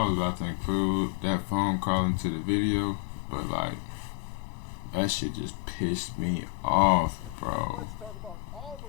I was about to include that phone call into the video, but like that shit just pissed me off, bro.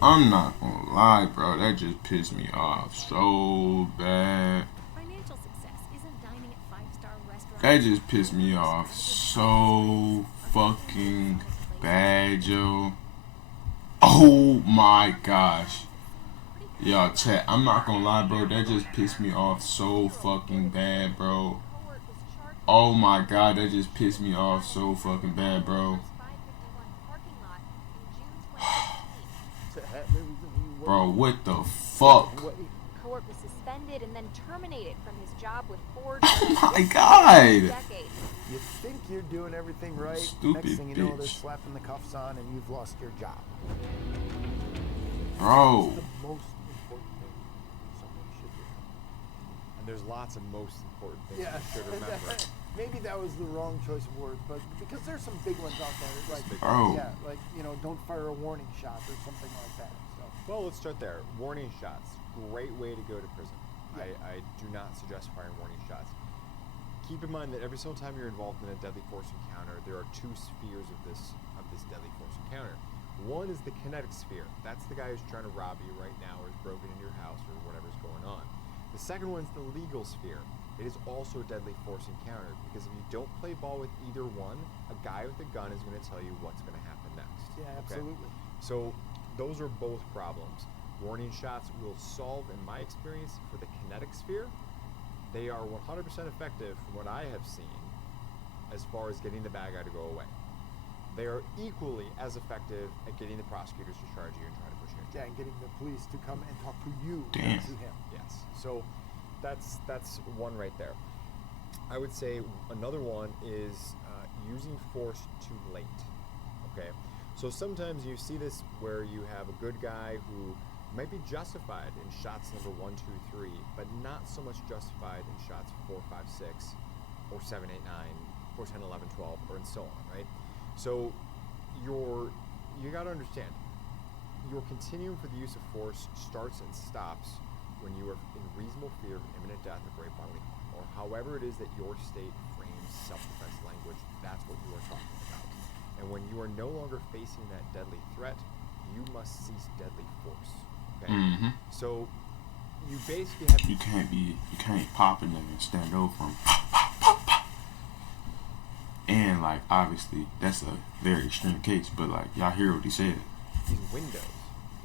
I'm not gonna lie, bro. That just pissed me off so bad. Financial success isn't dining at five-star restaurants. That just pissed me off so fucking bad, yo. Oh my gosh. Yo, chat, I'm not gonna lie, bro. That just pissed me off so fucking bad, bro. Oh my god, that just pissed me off so fucking bad, bro. Bro, what the fuck? Coworker was suspended and then terminated from his job with Ford. Oh my god! You think you're doing everything right? Stupid Next thing you know, bitch. they're slapping the cuffs on and you've lost your job. Bro. It's the most important thing someone should do. And there's lots of most important things Yeah, you should remember. maybe that was the wrong choice of words, but because there's some big ones out there, like Bro. yeah, like don't fire a warning shot or something like that. So Well, let's start there. Warning shots. Great way to go to prison. Yeah. I do not suggest firing warning shots. Keep in mind that every single time you're involved in a deadly force encounter, there are two spheres of this deadly force encounter. One is the kinetic sphere. That's the guy who's trying to rob you right now or is broken into your house or whatever's going on. The second one is the legal sphere. It is also a deadly force encounter because if you don't play ball with either one, a guy with a gun is going to tell you what's going to happen next. yeah, absolutely. So those are both problems. Warning shots will solve, in my experience, for the kinetic sphere. They are 100% effective from what I have seen as far as getting the bad guy to go away. They are equally as effective at getting the prosecutors to charge you and try to push you in jail. Yeah, and getting the police to come and talk to you, Damn. not to him. Yes. So that's one right there. I would say another one is using force too late. Okay. So sometimes you see this where you have a good guy who might be justified in shots number 1, 2, 3, but not so much justified in shots 4, 5, 6, or 7, 8, 9, or 10, 11, 12, or and so on, right? So you got to understand, your continuum for the use of force starts and stops when you are in reasonable fear of imminent death or great bodily harm, or however it is that your state frames self-defense language. That's what you are talking about. And when you are no longer facing that deadly threat, you must cease deadly force. Okay? Mm-hmm. So you basically have You can't pop a nigga and stand over him. And like obviously that's a very extreme case, but like y'all hear what he said. these windows.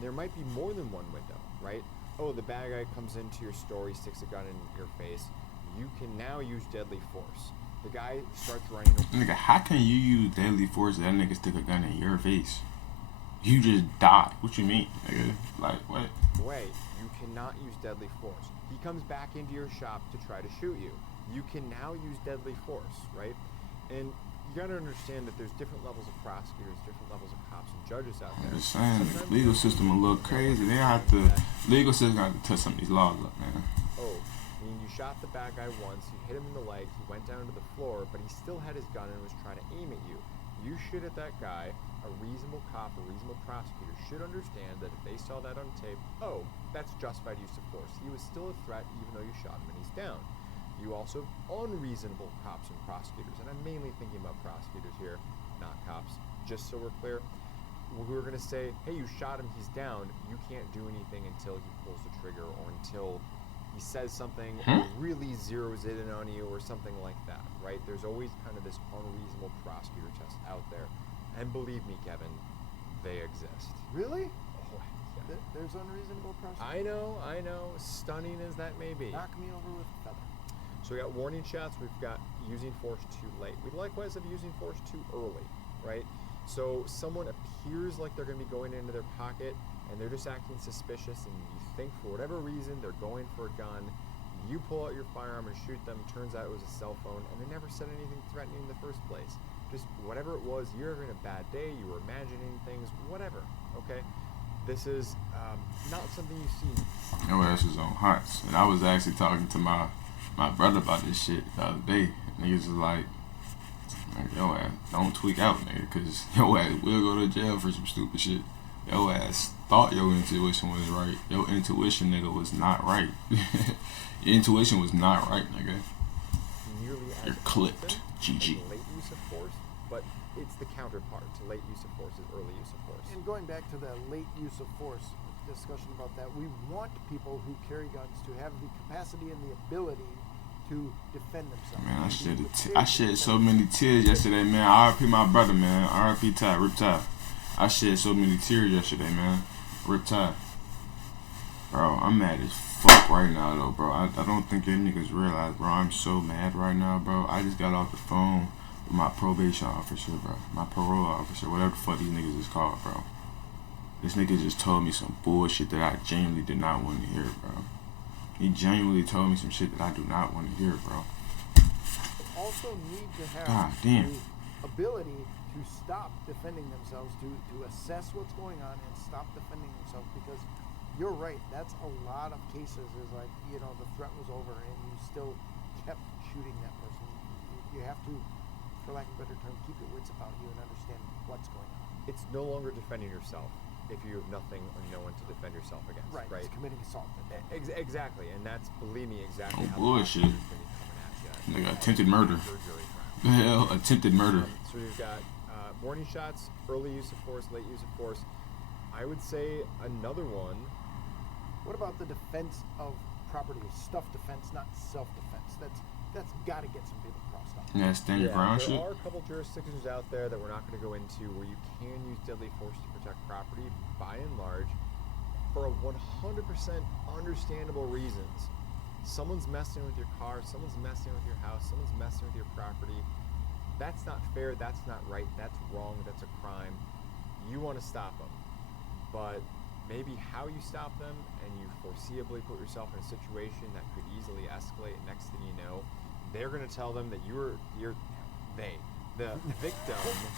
There might be more than one window, right? Oh, the bad guy comes into your store, he sticks a gun in your face. You can now use deadly force. The guy starts running. Nigga, how can you use deadly force if that nigga stick a gun in your face? You just died. What you mean, nigga? Like what? Wait, you cannot use deadly force. He comes back into your shop to try to shoot you. You can now use deadly force, right? And you gotta understand that there's different levels of prosecutors, different levels of cops and judges out there. I'm just saying, Sometimes legal system a little crazy. They have to, legal system got to touch some of these laws up, man. Oh, I mean, you shot the bad guy once, you hit him in the leg, he went down to the floor, but he still had his gun and was trying to aim at you. You shoot at that guy. A reasonable cop, a reasonable prosecutor should understand that if they saw that on tape, oh, that's justified use of force. He was still a threat even though you shot him and he's down. You also have unreasonable cops and prosecutors, and I'm mainly thinking about prosecutors here, not cops, just so we're clear. Who are going to say, hey, you shot him, he's down, you can't do anything until he pulls the trigger or until he says something or really zeroes in on you or something like that, right? There's always kind of this unreasonable prosecutor test out there. And believe me, Kevin, they exist. Really? Oh, yeah. There's unreasonable prosecutors. I know, stunning as that may be. Knock me over with a feather. So we got warning shots, we've got using force too late. We likewise have using force too early, right? So someone appears like they're going to be going into their pocket and they're just acting suspicious and you think for whatever reason they're going for a gun. You pull out your firearm and shoot them. Turns out it was a cell phone and they never said anything threatening in the first place. Just whatever it was, you're having a bad day, you were imagining things, whatever, okay? This is not something you see. Your ass is on hearts. And I was actually talking to my brother about this shit the other day. Niggas was like, yo ass, don't tweak out, nigga, because your ass will go to jail for some stupid shit. Your ass thought your intuition was right. Your intuition, nigga, was not right. Your intuition was not right, nigga. nearly as You're clipped. often GG. as late use of force, but it's the counterpart to late use of force is early use of force. And going back to the late use of force discussion about that, we want people who carry guns to have the capacity and the ability to defend themselves. Man, To be I prepared to shed so defend many tears yesterday, man. RIP my brother, man. RIP Ty, Rip Ty. I shed so many tears yesterday, man. Rip Ty. Bro, I'm mad as fuck right now, though, bro. I don't think you niggas realize, bro. I'm so mad right now, bro. I just got off the phone with my probation officer, bro. My parole officer, whatever the fuck these niggas is called, bro. This nigga just told me some bullshit that I genuinely did not want to hear, bro. He genuinely told me some shit that I do not want to hear, bro. also need to have God damn. the ability to stop defending themselves, to assess what's going on and stop defending themselves, because you're right, that's a lot of cases is like, you know, the threat was over and you still kept shooting that person. You have to, for lack of a better term, keep your wits about you and understand what's going on. It's no longer defending yourself if you have nothing or no one to defend yourself against, right? It's committing assault. Exactly, and that's, believe me, exactly Oh, how bullshit. the prosecutor's gonna be coming at you. Nigga, attempted murder. For a jury trial. The hell? Attempted murder. So we've got warning shots, early use of force, late use of force. I would say another one. What about the defense of property? Self defense, not self defense. That's got to get some people crossed off. Yeah, stand your ground there shit. are a couple jurisdictions out there that we're not going to go into where you can use deadly force to protect property, by and large, for a 100% understandable reasons. Someone's messing with your car, someone's messing with your house, someone's messing with your property. That's not fair, that's not right, that's wrong, that's a crime. You want to stop them. But maybe how you stop them, and you foreseeably put yourself in a situation that could easily escalate. Next thing you know, they're going to tell them that the victim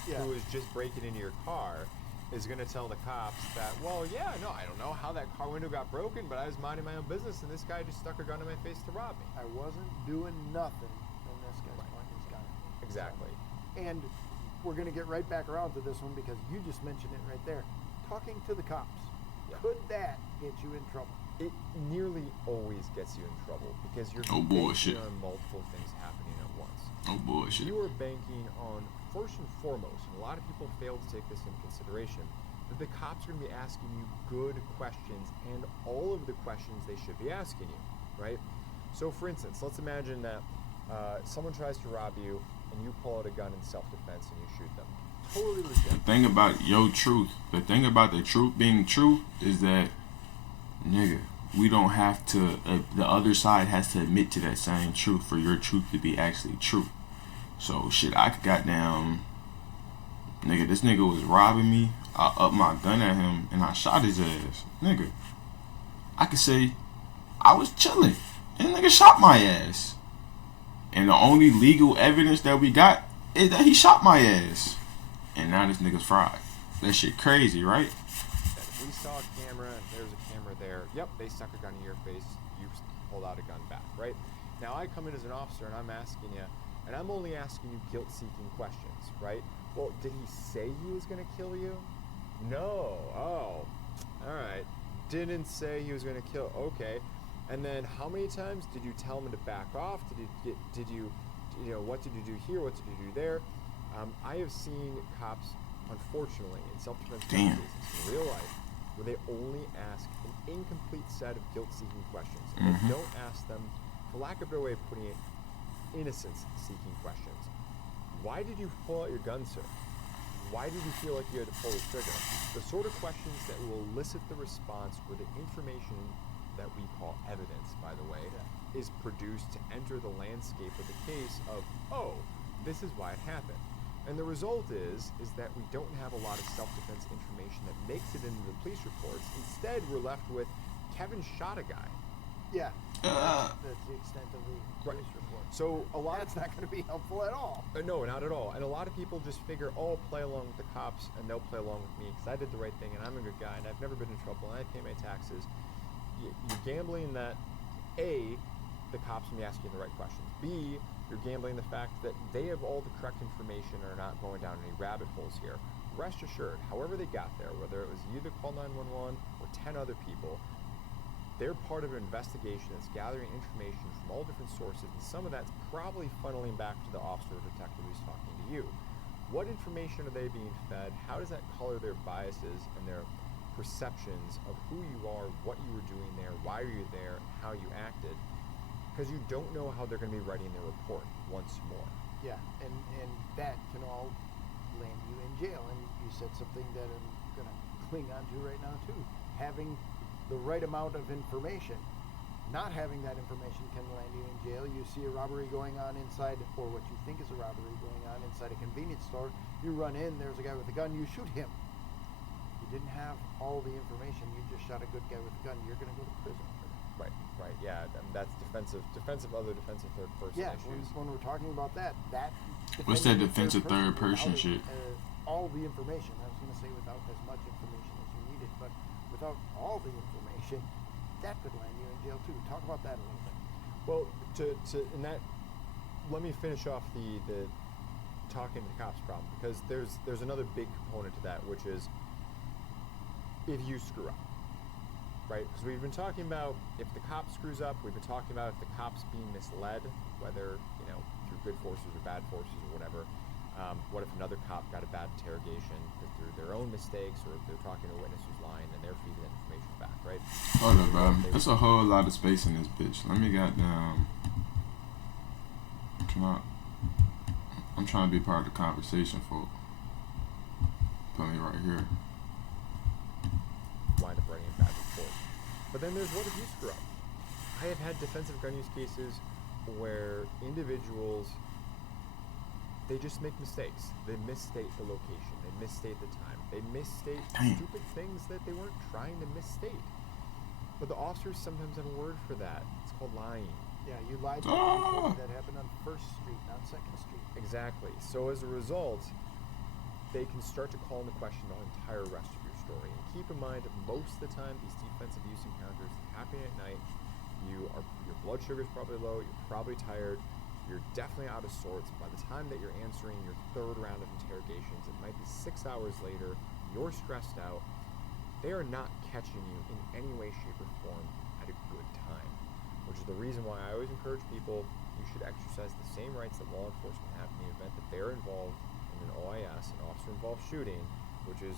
Yeah. who is just breaking into your car is going to tell the cops that, well, yeah, no, I don't know how that car window got broken, but I was minding my own business, and this guy just stuck a gun in my face to rob me. I wasn't doing nothing, and this guy's pointing his gun at me. Exactly. And we're going to get right back around to this one because you just mentioned it right there. Talking to the cops. Yeah. Could that get you in trouble? It nearly always gets you in trouble because you're Oh, bullshit. banking on multiple things happening at once. Oh, bullshit. You are banking on, first and foremost, and a lot of people fail to take this into consideration, that the cops are going to be asking you good questions and all of the questions they should be asking you, right? So, for instance, let's imagine that someone tries to rob you and you pull out a gun in self-defense and you shoot them. Totally legit. The thing about your truth, the thing about the truth being true is that, nigga, we don't have to, the other side has to admit to that same truth for your truth to be actually true. So, shit, I could goddamn, nigga, this nigga was robbing me, I upped my gun at him, and I shot his ass. Nigga, I could say, I was chilling, and the nigga shot my ass. And the only legal evidence that we got is that he shot my ass. And now this nigga's fried. That shit crazy, right? That if we saw a camera and there's a camera there, yep, they stuck a gun in your face, you pulled out a gun back, right? Now I come in as an officer and I'm asking you, and I'm only asking you guilt-seeking questions, right? Well, did he say he was going to kill you? No. Oh, all right. Didn't say he was going to kill. Okay. And then how many times did you tell him to back off? Did you what did you do here? What did you do there? I have seen cops, unfortunately, in self-defense cases in real life, where they only ask an incomplete set of guilt-seeking questions. And they don't ask them, for lack of a better way of putting it, innocence-seeking questions. Why did you pull out your gun, sir? Why did you feel like you had to pull the trigger? The sort of questions that will elicit the response where the information that we call evidence, by the way, is produced to enter the landscape of the case of, oh, this is why it happened. And the result is that we don't have a lot of self-defense information that makes it into the police reports. Instead, we're left with Kevin shot a guy. Yeah. That's the extent of the police report. So a lot That's not going to be helpful at all. no, not at all. And a lot of people just figure, oh, I'll play along with the cops, and they'll play along with me because I did the right thing, and I'm a good guy, and I've never been in trouble, and I pay my taxes. You're gambling that, A, the cops will be asking the right questions. B, you're gambling the fact that they have all the correct information and are not going down any rabbit holes here. Rest assured, however they got there, whether it was you that called 911 or 10 other people, they're part of an investigation that's gathering information from all different sources, and some of that's probably funneling back to the officer or detective who's talking to you. What information are they being fed? How does that color their biases and their perceptions of who you are, what you were doing there, why were you there, how you acted? Because you don't know how they're going to be writing their report once more. Yeah, and that can all land you in jail. And you said something that I'm going to cling on to right now too. Having the right amount of information. Not having that information can land you in jail. You see a robbery going on inside, or what you think is a robbery going on inside a convenience store. You run in, there's a guy with a gun, you shoot him. You didn't have all the information. You just shot a good guy with a gun. You're going to go to prison for that. Right, yeah, that's defensive, third person Yeah, issues. when we're talking about that What's that defensive third person shit? All the information. I was going to say without as much information as you needed, but without all the information, that could land you in jail too. Talk about that a little bit. Well, in that, let me finish off the talking to the cops problem, because there's another big component to that, which is if you screw up. Right, because we've been talking about if the cop screws up. We've been talking about if the cop's being misled, whether through good forces or bad forces or whatever. What if another cop got a bad interrogation through their own mistakes, or if they're talking to a witness who's lying and they're feeding that information back, right? Hold up, bro. There's a whole lot of space in this bitch. Let me goddamn. I'm trying to be part of the conversation, folk. Put me right here. Wind up writing a bad report. But then there's what if you screw up? I have had defensive gun use cases where individuals, they just make mistakes. They misstate the location. They misstate the time. They misstate stupid things that they weren't trying to misstate. But the officers sometimes have a word for that. It's called lying. Yeah, you lied to me. That happened on 1st Street, not 2nd Street. Exactly. So as a result, they can start to call into question the entire rest of your story. And keep in mind, most of the time, these defensive use encounters happen at night. Your blood sugar is probably low. You're probably tired. You're definitely out of sorts. By the time that you're answering your 3rd round of interrogations, it might be 6 hours later. You're stressed out. They are not catching you in any way, shape, or form at a good time, which is the reason why I always encourage people, you should exercise the same rights that law enforcement have in the event that they're involved in an OIS, an officer-involved shooting, which is,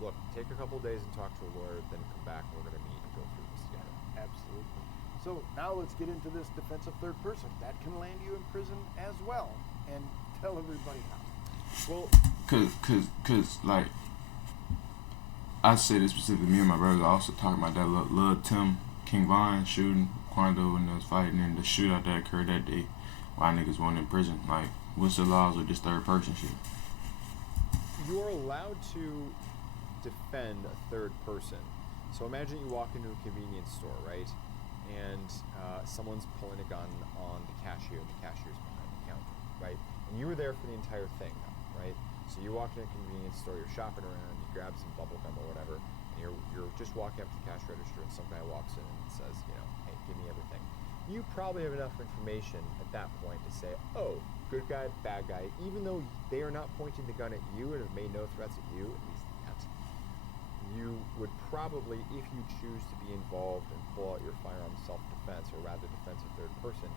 look, take a couple days and talk to a lawyer, then come back and we're going to meet and go through this together. Absolutely. So now let's get into this defensive third person. That can land you in prison as well. And tell everybody how. Well, cause like, I say this specifically, me and my brother also talking about that little Tim King Von shooting Quando and those fighting, and the shootout that occurred that day. Why niggas went in prison? Like, what's the laws with this third person shit? you are allowed to defend a third person. So imagine you walk into a convenience store, right? And someone's pulling a gun on the cashier, and the cashier's behind the counter, right? And you were there for the entire thing, right? So you walk in a convenience store, you're shopping around, you grab some bubble gum or whatever, and you're just walking up to the cash register, and some guy walks in and says, hey, give me everything. You probably have enough information at that point to say, oh, good guy, bad guy, even though they are not pointing the gun at you and have made no threats at you, at least yet. You would probably, if you choose to be involved and pull out your firearm self-defense, or rather defensive third person,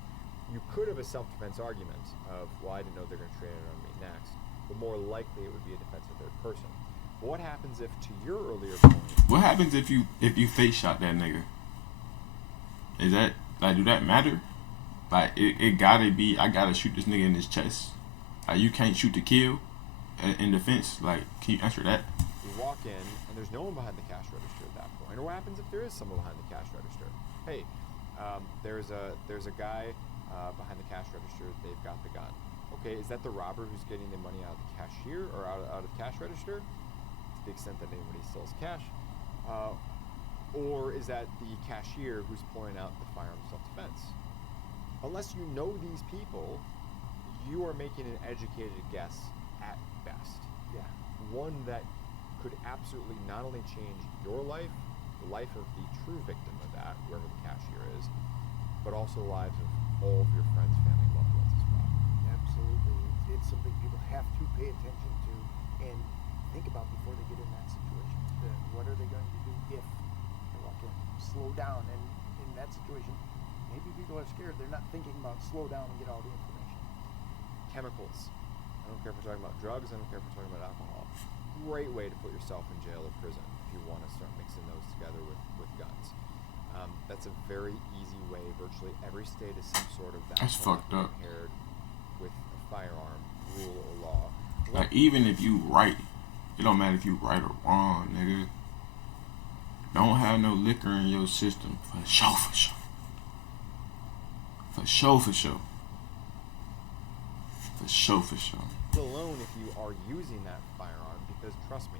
you could have a self-defense argument of, well, I didn't know they're going to train it on me next, but more likely it would be a defensive third person. But what happens if, to your earlier point... What happens if you face shot that nigga? Is that, like, do that matter? Like, it gotta be, I gotta shoot this nigga in his chest. Like, you can't shoot to kill in defense. Like, can you answer that? You walk in, and there's no one behind the cash register at that point. Or what happens if there is someone behind the cash register? Hey, there's a guy behind the cash register. They've got the gun. Okay, is that the robber who's getting the money out of the cashier or out of the cash register? To the extent that anybody steals cash. Or is that the cashier who's pulling out the firearm self-defense? Unless you know these people, you are making an educated guess at best. Yeah. One that could absolutely not only change your life, the life of the true victim of that, whoever the cashier is, but also the lives of all of your friends, family, and loved ones as well. Absolutely. It's something people have to pay attention to and think about before they get in that situation. What are they going to do if they walk and slow down. And in that situation, maybe people are scared. They're not thinking about slow down and get all the information. Chemicals. I don't care if we're talking about drugs. I don't care if we're talking about alcohol. Great way to put yourself in jail or prison if you want to start mixing those together with guns. That's a very easy way. Virtually every state is some sort of That's fucked up. Paired with a firearm, rule or law. Like, even if you right, it don't matter if you right or wrong, nigga. Don't have no liquor in your system. For sure, for sure. For sure, for sure. For sure, for sure. Alone if you are using that firearm, because trust me,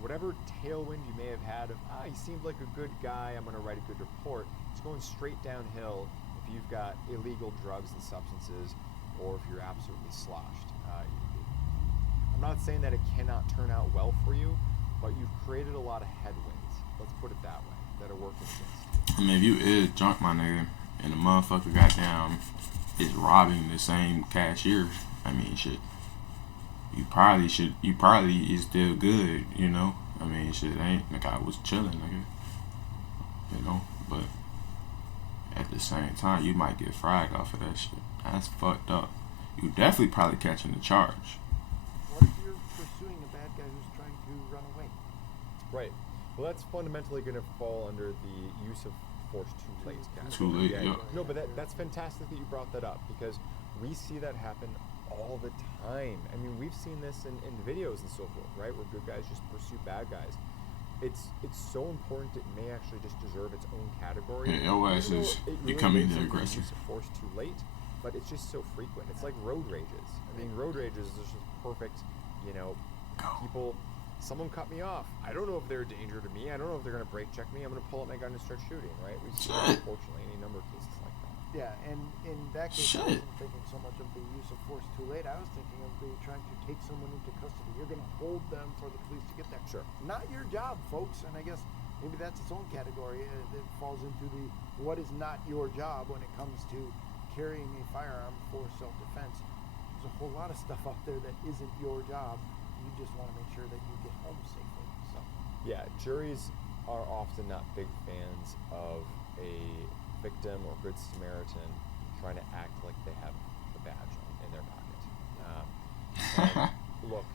whatever tailwind you may have had of, he seemed like a good guy, I'm going to write a good report, it's going straight downhill if you've got illegal drugs and substances, or if you're absolutely sloshed. I'm not saying that it cannot turn out well for you, but you've created a lot of headwinds, let's put it that way, that are working against. I mean, if you is drunk, my nigga, and the motherfucker goddamn is robbing the same cashier, I mean, shit. You probably is still good, you know? I mean, shit, ain't like I was chilling, nigga. You know? But at the same time, you might get fried off of that shit. That's fucked up. You definitely probably catching the charge. What if you're pursuing a bad guy who's trying to run away? Right. Well, that's fundamentally going to fall under the use of force too late category. Too late, yeah. No, but that's fantastic that you brought that up, because we see that happen all the time. I mean, we've seen this in videos and so forth, right? Where good guys just pursue bad guys. It's so important, it may actually just deserve its own category. Yeah, your ass is becoming the aggressor. Use of force too late, but it's just so frequent. It's like road rages. I mean, road rages is just perfect, you know, people, someone cut me off. I don't know if they're a danger to me. I don't know if they're going to brake check me. I'm going to pull out my gun and start shooting, right? We see that, unfortunately, any number of cases like that. Yeah, and in that case, I wasn't thinking so much of the use of force too late. I was thinking of the trying to take someone into custody. You're going to hold them for the police to get there. Sure. Not your job, folks. And I guess maybe that's its own category. It falls into the what is not your job when it comes to carrying a firearm for self-defense. There's a whole lot of stuff out there that isn't your job. You just want to make sure that you get home safely. So. Yeah, juries are often not big fans of a victim or good Samaritan trying to act like they have a badge in their pocket. And look,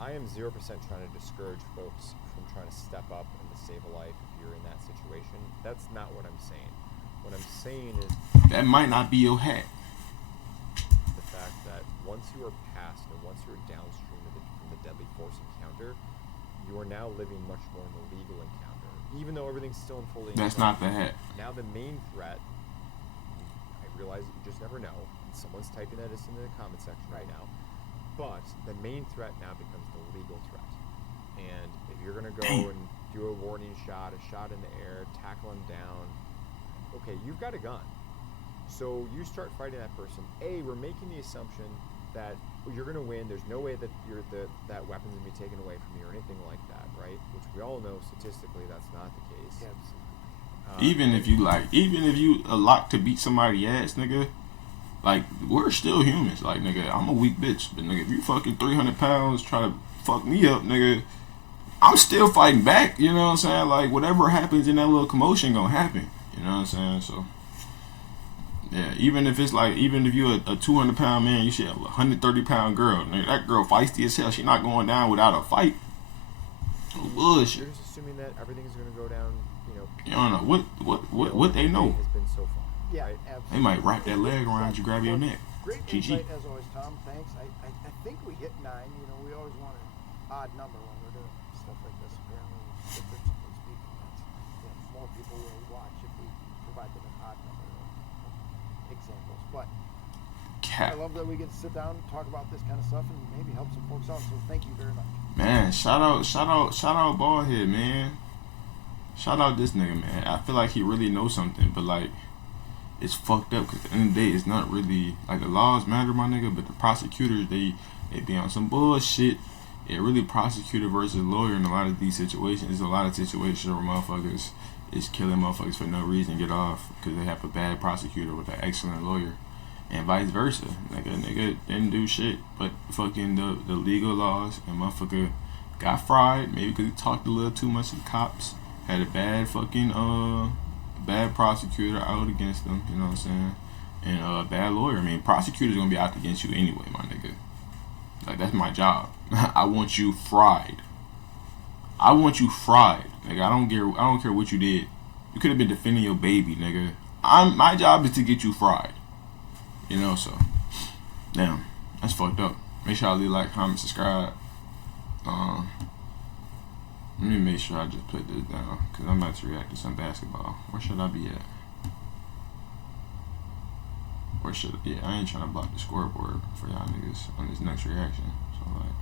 I am 0% trying to discourage folks from trying to step up and to save a life if you're in that situation. That's not what I'm saying. What I'm saying is that might not be your hat. the fact that once you are past and once you're downstream from the deadly force encounter, you are now living much more in the legal encounter. Even though everything's still unfolding. That's not the hat. Now the main threat, I realize that you just never know, and someone's typing that in the comment section right now, but the main threat now becomes the legal threat. And if you're going to go and do a warning shot, a shot in the air, tackle him down, okay, you've got a gun. So you start fighting that person. We're making the assumption that you're going to win. There's no way that that weapon's going to be taken away from you or anything like that, right? Which we all know statistically that's not the case. Absolutely. Even if you a lock to beat somebody's ass, nigga, like, we're still humans. Like, nigga, I'm a weak bitch, but nigga, if you fucking 300 pounds try to fuck me up, nigga, I'm still fighting back. You know what I'm saying? Like, whatever happens in that little commotion gonna happen. You know what I'm saying? So. Yeah, even if you're a 200-pound man, you should have a 130-pound girl. Nigga, that girl feisty as hell. She not going down without a fight. Bullshit. You're just assuming that everything's going to go down, you know. You don't know what they know. Has been so far, Yeah, right? absolutely. They might wrap that leg around you, grab your neck. Great GG. insight as always, Tom. Thanks. I think we hit 9. You know, we always want an odd number when we're doing stuff like this. Apparently, statistically speaking, that's more people will watch if we provide them an odd number of examples. But I love that we get to sit down and talk about this kind of stuff and maybe help some folks out. So thank you very much. Man, shout out Baldhead, man. Shout out this nigga, man. I feel like he really knows something, but like, it's fucked up because at the end of the day, it's not really like the laws matter, my nigga, but the prosecutors they be on some bullshit. It really prosecutor versus lawyer in a lot of these situations. There's a lot of situations where motherfuckers is killing motherfuckers for no reason, get off because they have a bad prosecutor with an excellent lawyer, and vice versa. Nigga didn't do shit, but fucking the legal laws, and motherfucker got fried maybe because he talked a little too much to the cops. had a bad fucking bad prosecutor out against them. You know what I'm saying? And a bad lawyer. I mean, prosecutors gonna be out against you anyway, my nigga. Like, that's my job. I want you fried. I want you fried, nigga. I don't care what you did. You could have been defending your baby, nigga. My job is to get you fried. You know, so damn, that's fucked up. Make sure y'all leave, like, comment, subscribe. Let me make sure I just put this down, because I'm about to react to some basketball. Where should I be at? Yeah, I ain't trying to block the scoreboard for y'all niggas on this next reaction. So, like,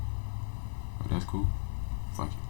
but that's cool. Fuck it.